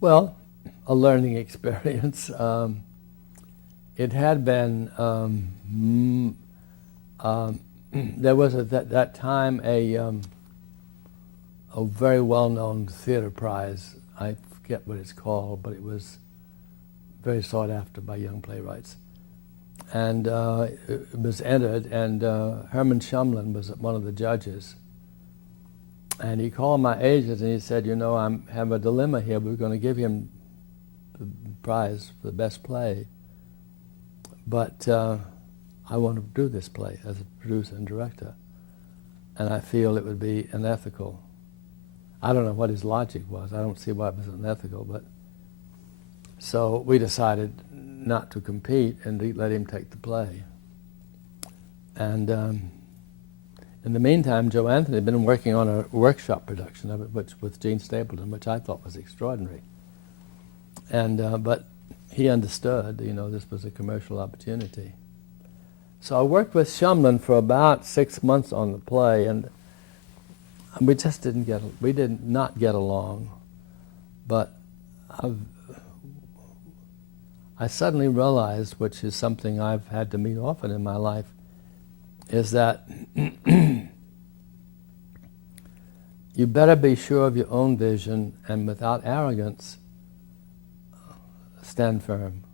Well, a learning experience. It had been, there was at that time a very well-known theater prize. I forget what it's called, but it was very sought after by young playwrights. And it was entered, and Herman Shumlin was one of the judges. And he called my agent and he said, you know, I have a dilemma here. We're going to give him the prize for the best play, but I want to do this play as a producer and director. And I feel it would be unethical. I don't know what his logic was. I don't see why it was unethical, but so we decided not to compete and to let him take the play. And in the meantime, Joe Anthony had been working on a workshop production of it, which with Gene Stapleton, which I thought was extraordinary. And but he understood, you know, this was a commercial opportunity. So I worked with Shumlin for about 6 months on the play, and we just we did not get along. But I suddenly realized, which is something I've had to meet often in my life, is that you better be sure of your own vision and without arrogance stand firm.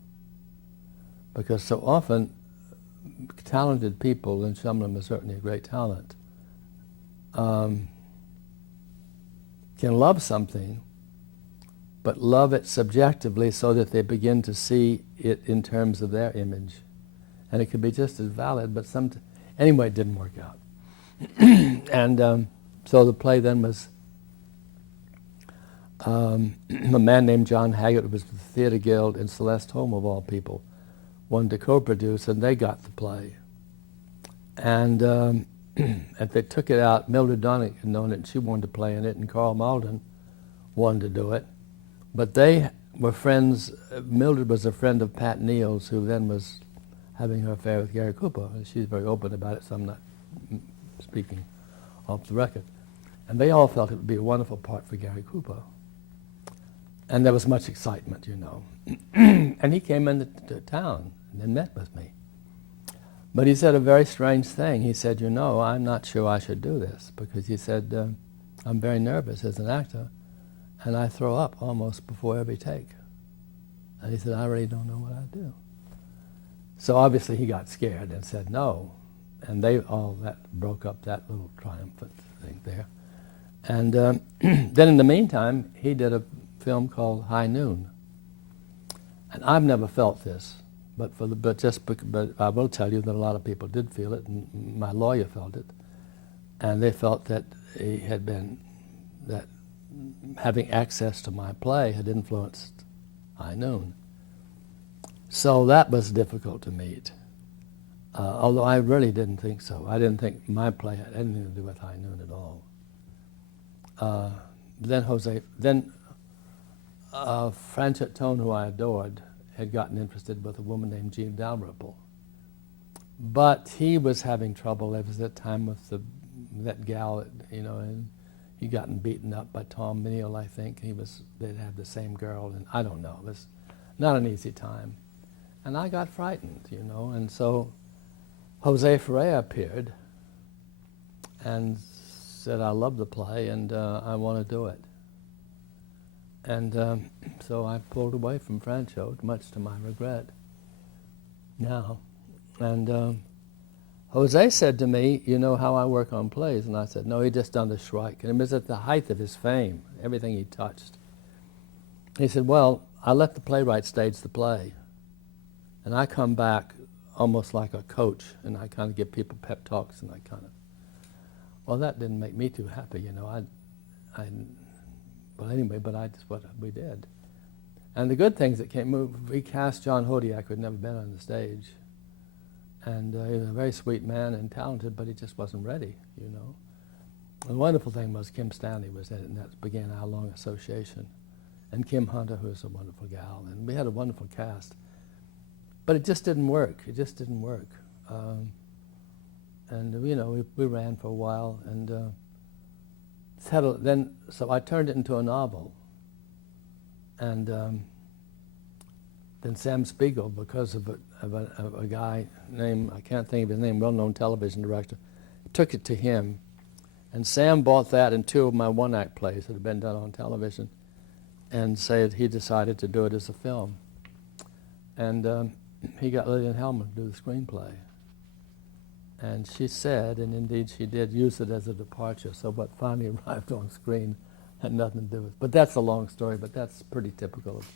Because so often talented people, and Shumlin was certainly a great talent, can love something, but love it subjectively so that they begin to see it in terms of their image. And it could be just as valid, but anyway, it didn't work out. And so the play then was a man named John Haggart, who was with the Theatre Guild, and Celeste Holm, of all people, wanted to co-produce, and they got the play. And they took it out. Mildred Donnick had known it, and she wanted to play in it, and Carl Malden wanted to do it. But they were friends. Mildred was a friend of Pat Neal's, who then was having her affair with Gary Cooper. And she's very open about it, so I'm not speaking off the record. And they all felt it would be a wonderful part for Gary Cooper. And there was much excitement, you know. And he came into town and met with me. But he said a very strange thing. He said, you know, I'm not sure I should do this, because he said, I'm very nervous as an actor, and I throw up almost before every take. And he said, I really don't know what I'd do. So obviously he got scared and said no. And that broke up that little triumphant thing there. And then in the meantime, he did a film called High Noon. And I've never felt this, but I will tell you that a lot of people did feel it, and my lawyer felt it. And they felt that that having access to my play had influenced High Noon. So that was difficult to meet. Although I really didn't think so. I didn't think my play had anything to do with High Noon at all. Then Franchot Tone, who I adored, had gotten interested with a woman named Jean Dalrymple. But he was having trouble. There was that time with that gal, you know, and he'd gotten beaten up by Tom Minniel, I think. They'd had the same girl, and I don't know. It was not an easy time. And I got frightened, you know, and so Jose Ferrer appeared and said, I love the play and I want to do it. And so I pulled away from Franchot, much to my regret now. And Jose said to me, you know how I work on plays? And I said, no, he just done the Shrike. And it was at the height of his fame, everything he touched. He said, well, I let the playwright stage the play. And I come back almost like a coach, and I kind of give people pep talks, and I kind of, well, that didn't make me too happy, you know. Well, anyway, but that's what we did. And the good things that came, we cast John Hodiak, who had never been on the stage. And he was a very sweet man and talented, but he just wasn't ready, you know. The wonderful thing was Kim Stanley was in it, and that began our long association. And Kim Hunter, who was a wonderful gal, and we had a wonderful cast. But it just didn't work. It just didn't work. And you know, we ran for a while, and so I turned it into a novel. And then Sam Spiegel, because of a guy named, I can't think of his name, well-known television director, took it to him. And Sam bought that in 2 of my one-act plays that had been done on television, and said he decided to do it as a film. And he got Lillian Hellman to do the screenplay. And she said, and indeed she did, use it as a departure. So what finally arrived on screen had nothing to do with it. But that's a long story, but that's pretty typical of